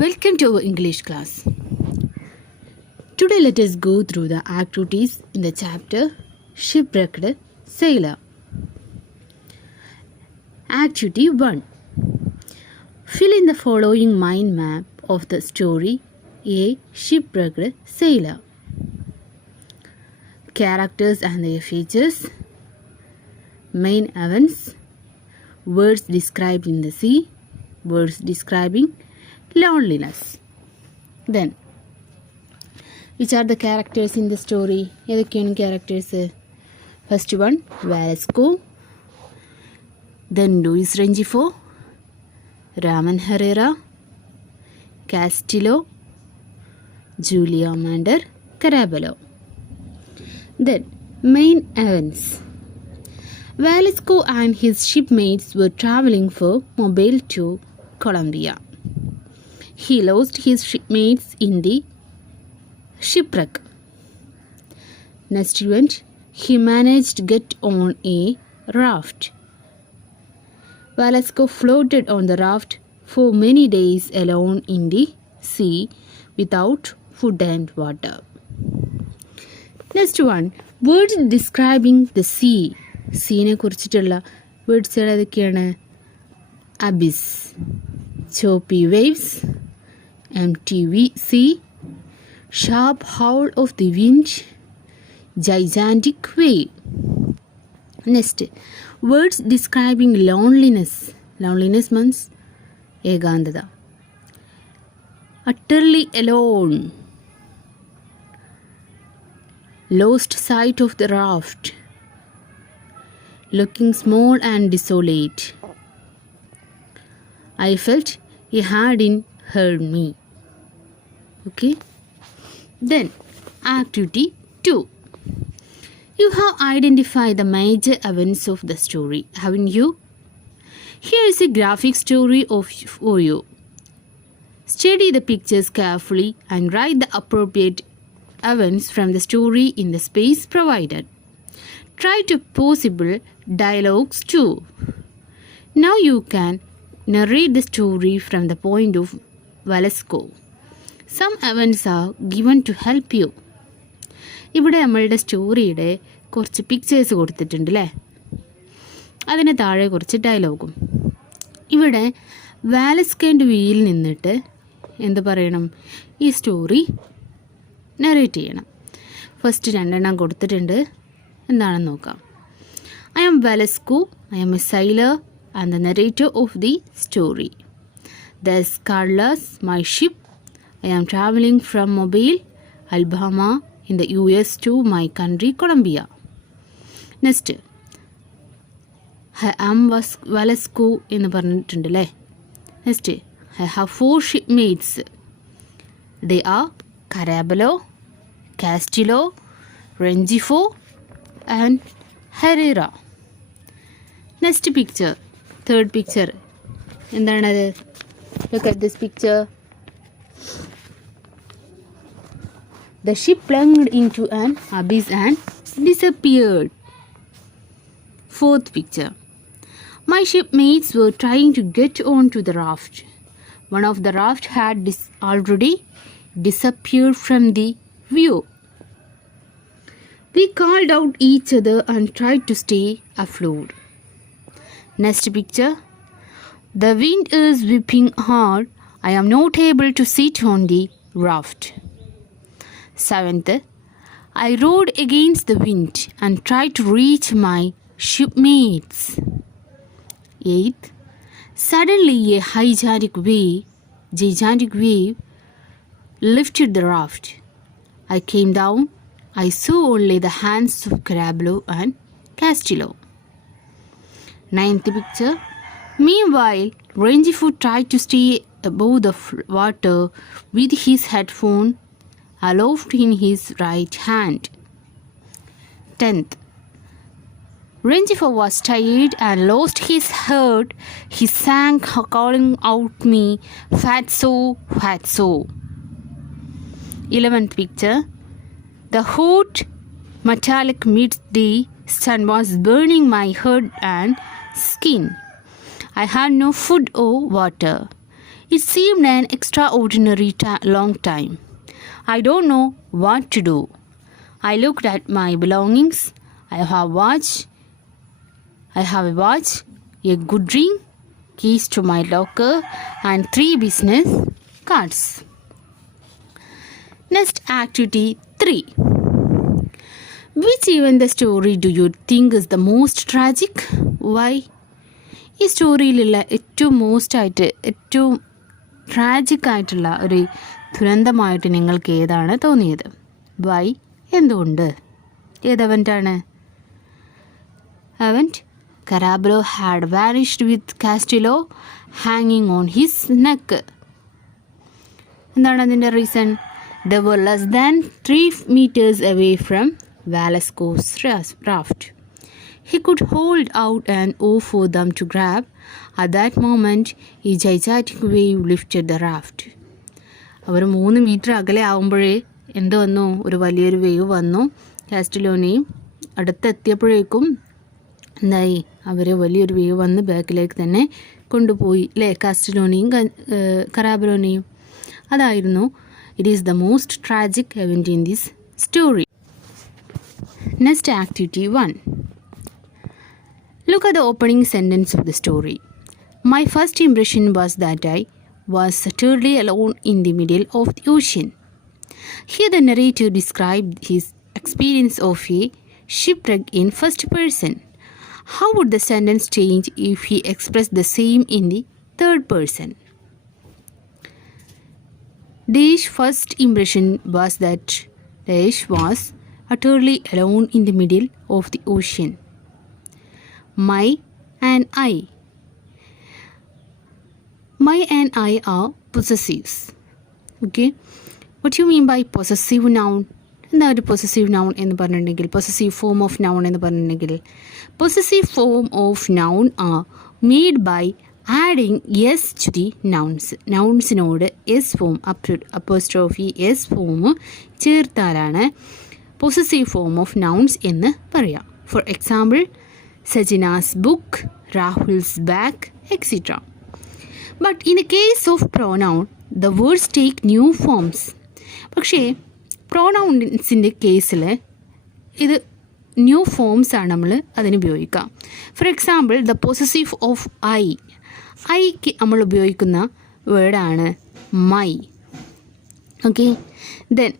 Welcome to our English class. Today let us go through the activities in the chapter Shipwrecked Sailor. Activity 1. Fill in the following mind map of the story A Shipwrecked Sailor. Characters and their features, main events, words described in the sea, words describing loneliness. Then, which are the characters in the story? ഏതൊക്കെയാണ് characters? First one, Velasco. Then Luis Rengifo, Ramon Herrera, Castillo, Julia Mander, Caraballo. Then, main events. Velasco and his shipmates were traveling for Mobile to Colombia. He lost his shipmates in the shipwreck. Next event, he managed to get on a raft. Velasco floated on the raft for many days alone in the sea without food and water. Next one, words describing the sea. സീനെ കുറിച്ചിട്ടുള്ള വേർഡ്സുകൾ ഏതൊക്കെയാണ്? Abis, choppy waves, empty sea, sharp howl of the wind, gigantic wave. Next, words describing loneliness. Loneliness means ഏകാന്തത. Utterly alone, lost sight of the raft, looking small and desolate. I felt he hadn't heard me. Okay. Then, activity 2. You have identified the major events of the story, haven't you? Here is a graphic story for you. Study the pictures carefully and write the appropriate events from the story in the space provided. Try to possible dialogues too. Now you can narrate the story from the point of Velasco. Some events are given to help you. ഇവിടെ നമ്മളുടെ സ്റ്റോറിയുടെ കുറച്ച് പിക്ചേഴ്സ് കൊടുത്തിട്ടുണ്ട് അല്ലേ? അതിന് താഴെ കുറച്ച് ഡയലോഗും. ഇവിടെ വാലസ്കേൻ്റെ വ്യൂയിൽ നിന്നിട്ട് എന്ത് പറയണം? ഈ സ്റ്റോറി നറേറ്റ് ചെയ്യണം. ഫസ്റ്റ് 2 എണ്ണം കൊടുത്തിട്ടുണ്ട്. എന്താണെന്ന് നോക്കാം. I am Velasco. I am a sailor and the narrator of the story. There's Carlos, my ship. I am traveling from Mobile, Alabama in the US to my country, Colombia. Next, I am Velasco എന്ന് പറഞ്ഞിട്ടുണ്ടല്ലേ. Next, I have 4 shipmates. They are Caraballo, Castillo, Rengifo and Herrera. Next picture, third picture. എന്താണത്? Look at this picture. The ship plunged into an abyss and disappeared. Fourth picture. My shipmates were trying to get onto the raft. One of the raft had already disappeared from the view. We called out each other and tried to stay afloat. Next picture. The wind is whipping hard. I am not able to sit on the raft. 7th. I rowed against the wind and tried to reach my shipmates. 8th. Suddenly a gigantic wave lifted the raft. I came down. I saw only the hands of Caraballo and Castillo. 9th picture. Meanwhile, Rengifo tried to stay above the water with his headphone aloft in his right hand. 10th. Rengifo was tired and lost his head. He sang, calling out me, "Fatso, Fatso." 11th picture. The hot metallic midday sun was burning my head and skin. I had no food or water. It seemed an extraordinary long time. I don't know what to do. I looked at my belongings. I have a watch, a good ring, keys to my locker, and 3 business cards. Next, activity 3. Which event in the story do you think is the most tragic? Why? ഈ സ്റ്റോറിയിലുള്ള ഏറ്റവും ട്രാജിക് ആയിട്ടുള്ള ഒരു ദുരന്തമായിട്ട് നിങ്ങൾക്ക് ഏതാണ് തോന്നിയത്? വൈ? എന്തുകൊണ്ട്? ഏത് അവൻ്റാണ്? അവൻ്റ് Carablo had vanished with Castillo hanging on his neck. എന്താണ് അതിൻ്റെ reason? They were less than 3 meters away from Velasco's raft. He could hold out an oar for them to grab. At that moment, a gigantic wave lifted the raft. അവർ 3 metre അകലെ ആകുമ്പോഴേ എന്ത് വന്നു? ഒരു വലിയൊരു വേവ് വന്നു. കാസ്റ്റിലോനെയും അടുത്തെത്തിയപ്പോഴേക്കും എന്തായി? അവർ വലിയൊരു വേവ് വന്ന് ബാക്കിലേക്ക് തന്നെ കൊണ്ടുപോയി അല്ലേ? കാസ്റ്റിലോനെയും കറാബലോനെയും. അതായിരുന്നു it is the most tragic event in this story. Next, activity 1. Look at the opening sentence of the story. My first impression was that I was utterly alone in the middle of the ocean. Here the narrator described his experience of a shipwreck in first person. How would the sentence change if he expressed the same in the third person? Dash first impression was that Dash was utterly alone in the middle of the ocean. My and I are possessives. Okay, what do you mean by possessive noun? എന്താ ഒരു possessive noun എന്ന് പറഞ്ഞിട്ടുണ്ടെങ്കിൽ, possessive form of noun എന്ന് പറഞ്ഞിട്ടുണ്ടെങ്കിൽ, possessive form of noun are made by adding S to the nouns. നൗൺസിനോട് S form apostrophe S form ചേർത്താലാണ് possessive form of nouns എന്ന് പറയാം. For example, Sajina's book, Rahul's bag, etcetera. But in a case of pronoun the words take new forms. പക്ഷേ പ്രോനൗൺസിൻ്റെ കേസിൽ ഇത് new ഫോംസാണ് നമ്മൾ അതിന് ഉപയോഗിക്കുക. For example, the possessive of ഐക്ക് നമ്മൾ ഉപയോഗിക്കുന്ന വേർഡാണ് my. Okay, then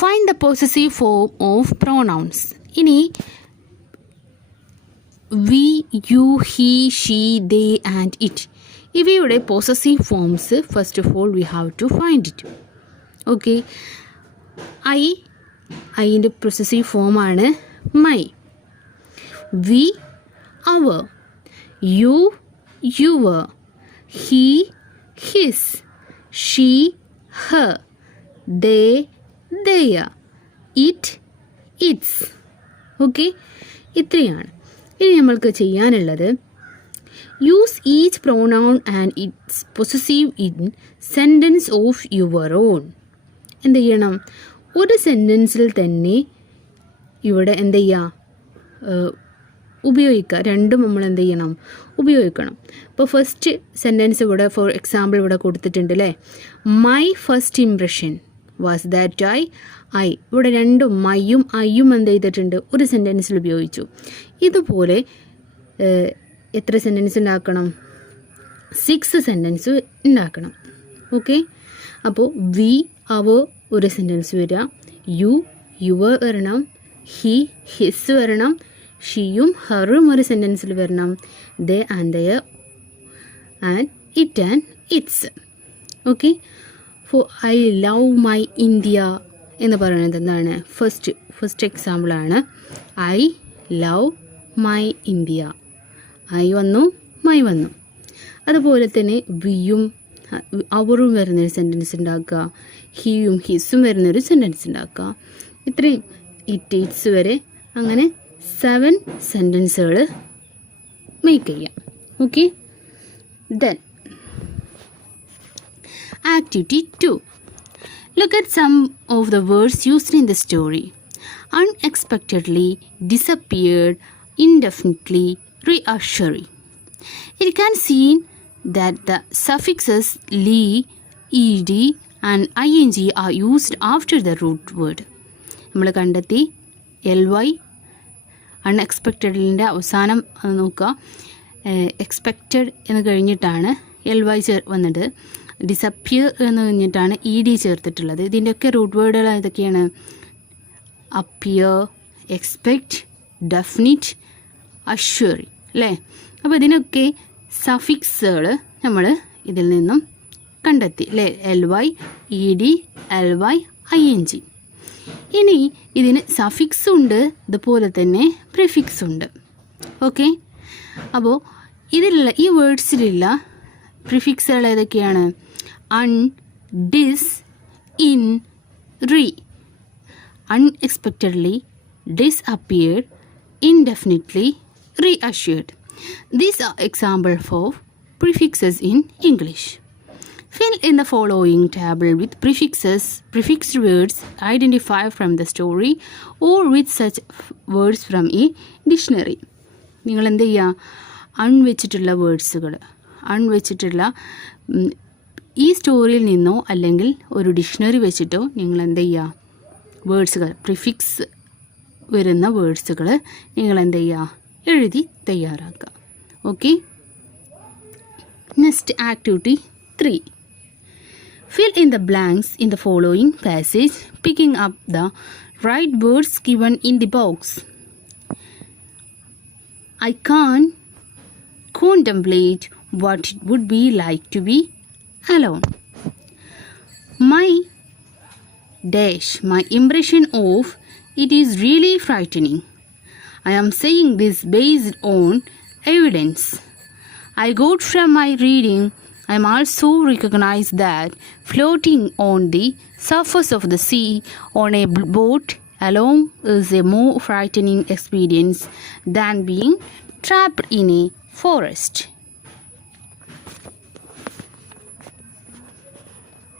find the possessive form of pronouns. ഇനി we, you, he, she, they and it, ഇവയുടെ possessive forms first of all we have to find it. Okay, ഐൻ്റെ possessive ഫോമാണ് my. We, our. You, your. He, his. She, her. They, their. It, its. Okay, ഇത്രയാണ്. ഇനി നമ്മൾക്ക് ചെയ്യാനുള്ളത്, use each pronoun and its possessive in sentence of your own. എന്ത് ചെയ്യണം? ഒരു സെൻറ്റൻസിൽ തന്നെ ഇവിടെ എന്ത് ചെയ്യുക? ഉപയോഗിക്കുക. രണ്ടും നമ്മൾ എന്ത് ചെയ്യണം? ഉപയോഗിക്കണം. ഇപ്പോൾ ഫസ്റ്റ് സെൻറ്റൻസ് ഇവിടെ ഫോർ എക്സാമ്പിൾ ഇവിടെ കൊടുത്തിട്ടുണ്ട് അല്ലേ? My first impression was that I. ഇവിടെ രണ്ടും മൈയും ഐയും എന്ത് ചെയ്തിട്ടുണ്ട്? ഒരു സെൻറ്റൻസിൽ ഉപയോഗിച്ചു. ഇതുപോലെ എത്ര സെൻറ്റൻസ് ഉണ്ടാക്കണം? 6 സെൻറ്റൻസ് ഉണ്ടാക്കണം. ഓക്കെ, അപ്പോൾ വി, അവർ ഒരു സെൻറ്റൻസ് വരിക, യു, യുവർ വരണം, ഹി, ഹിസ് വരണം, ഷിയും ഹറും ഒരു സെൻറ്റൻസിൽ വരണം, they and their and it and its. Okay, for I love my India എന്ന് പറയുന്നത് എന്താണ്? ഫസ്റ്റ് എക്സാമ്പിളാണ് I love my India. I വന്നു, മൈ വന്നു. അതുപോലെ തന്നെ വിയും അവറും വരുന്നൊരു സെൻറ്റൻസ് ഉണ്ടാക്കുക, ഹിയും ഹിസും വരുന്നൊരു സെൻറ്റൻസ് ഉണ്ടാക്കുക. ഇത്രയും ഇറ്റ്സ് വരെ അങ്ങനെ 7 സെൻറ്റൻസുകൾ മേക്ക് ചെയ്യാം. Okay, then activity 2. Look at some of the words used in the story. Unexpectedly, disappeared, indefinitely, reassuring. It can that the suffixes li, ed and ing are used after the root word. നമ്മൾ കണ്ടെത്തി ly അൺഎക്സ്പെക്റ്റഡിൻ്റെ അവസാനം നോക്കുക. എക്സ്പെക്റ്റഡ് എന്ന് കഴിഞ്ഞിട്ടാണ് ly വന്നിട്ട് ഡിസപ്പിയർ എന്ന് കഴിഞ്ഞിട്ടാണ് ed ചേർത്തിട്ടുള്ളത്. ഇതിൻ്റെയൊക്കെ റൂട്ട് വേർഡുകൾ ഏതൊക്കെയാണ്? അപ്പിയർ, എക്സ്പെക്റ്റ്, ഡെഫിനിറ്റ്, അഷ്വറി അല്ലേ? അപ്പോൾ ഇതിനൊക്കെ സഫിക്സുകൾ നമ്മൾ ഇതിൽ നിന്നും കണ്ടെത്തി അല്ലേ? ly, ed, ly, ing. ഇനി ഇതിന് സഫിക്സ് ഉണ്ട്, അതുപോലെ തന്നെ പ്രിഫിക്സ് ഉണ്ട്. ഓക്കെ, അപ്പോൾ ഇതിലുള്ള ഈ വേർഡ്സിലുള്ള പ്രിഫിക്സുകൾ ഏതൊക്കെയാണ്? അൺ, ഡിസ്, ഇൻ, റി. Unexpectedly, disappeared, indefinitely, reassured. These are examples of prefixes in English. Fill in the following table with prefixes, prefixed words identified from the story or with such words from a dictionary. നിങ്ങൾ എന്ത് ചെയ്യുക? അൺവെച്ചിട്ടുള്ള വേർഡ്സുകൾ, അൺവെച്ചിട്ടുള്ള ഈ സ്റ്റോറിയിൽ നിന്നോ അല്ലെങ്കിൽ ഒരു ഡിക്ഷണറി വെച്ചിട്ടോ നിങ്ങൾ എന്ത് ചെയ്യുക? വേർഡ്സുകൾ, പ്രിഫിക്സ് വരുന്ന വേർഡ്സുകൾ നിങ്ങൾ എന്ത് ചെയ്യുക? എഴുതി തയ്യാറാക്കുക. Okay, next activity 3. Fill in the blanks in the following passage, picking up the right words given in the box. I can't contemplate what it would be like to be alone. My impression of it is really frightening. I am saying this based on evidence I got from my reading. I am also recognize that floating on the surface of the sea on a boat alone is a more frightening experience than being trapped in a forest.